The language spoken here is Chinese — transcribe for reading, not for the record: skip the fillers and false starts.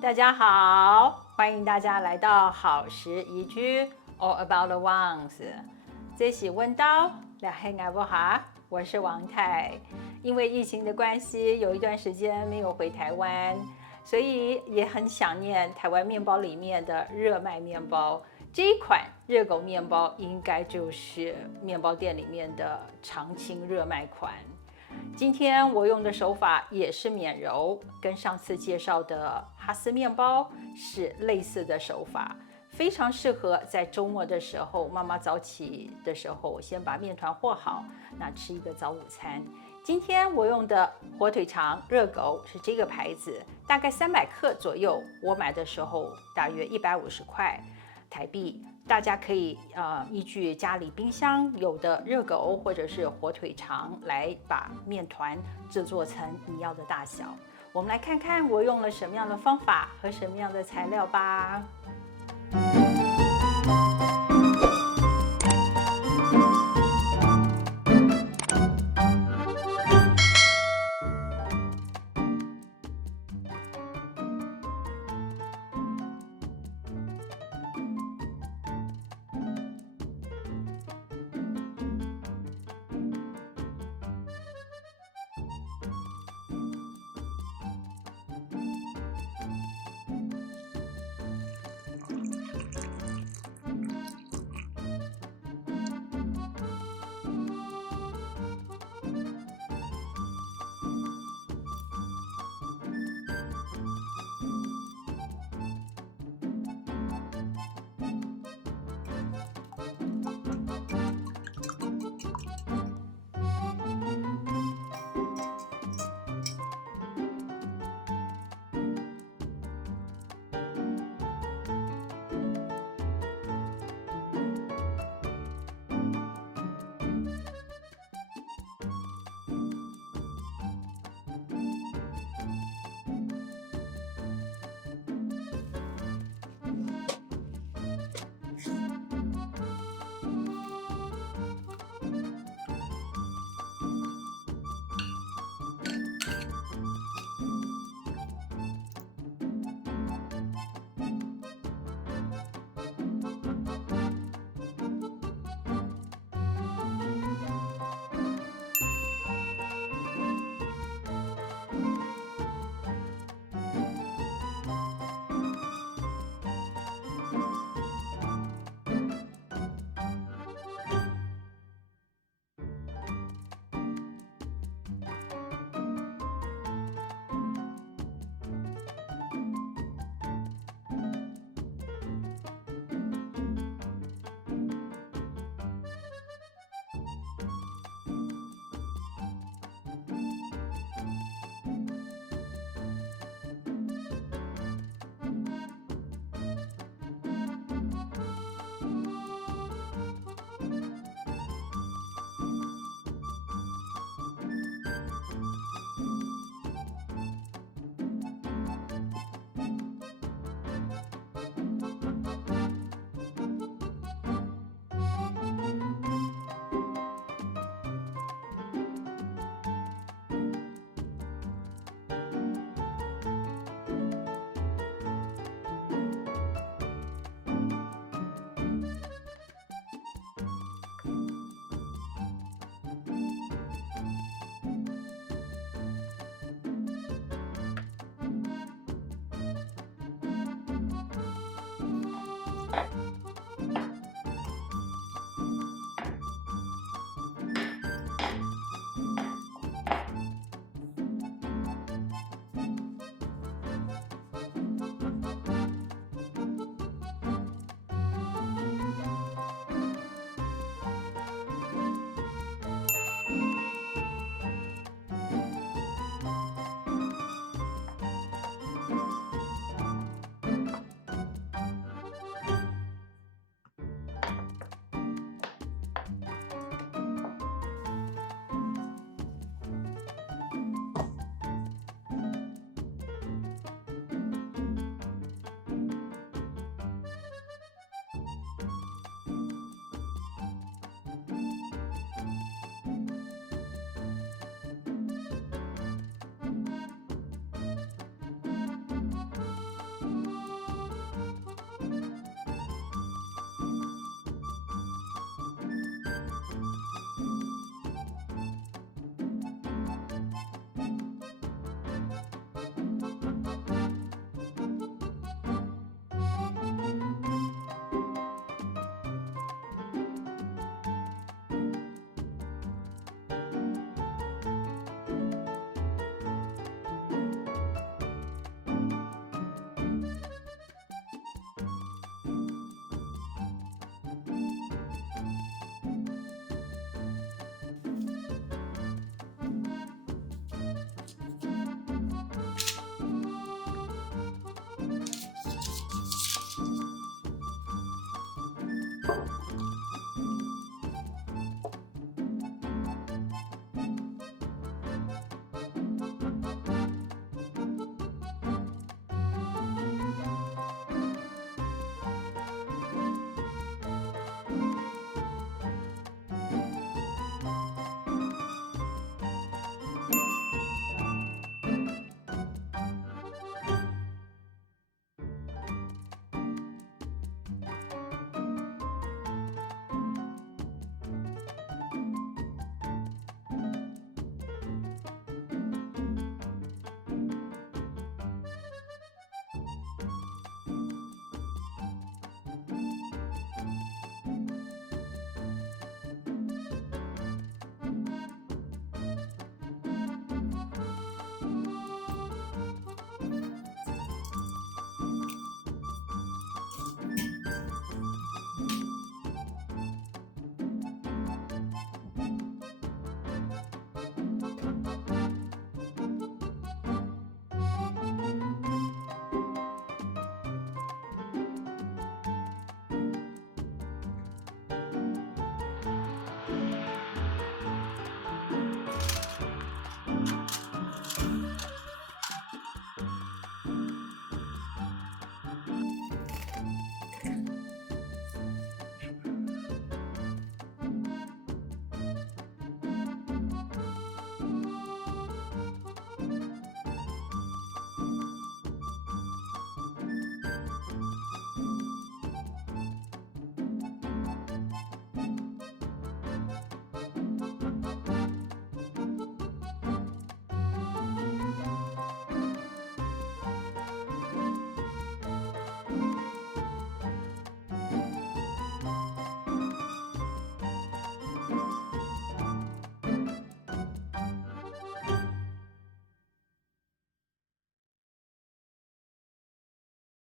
大家好，欢迎大家来到好时宜居 All About the Ones。这是温刀两黑爱不哈，我是王太。因为疫情的关系，有一段时间没有回台湾，所以也很想念台湾面包里面的热麦面包。这一款热狗面包应该就是面包店里面的常青热麦款。今天我用的手法也是免揉，跟上次介绍的哈斯面包是类似的手法，非常适合在周末的时候，妈妈早起的时候先把面团和好，那吃一个早午餐。今天我用的火腿肠热狗是这个牌子，大概300克左右，我买的时候大约150块台币。大家可以依据家里冰箱有的热狗或者是火腿肠来把面团制作成你要的大小。我们来看看我用了什么样的方法和什么样的材料吧。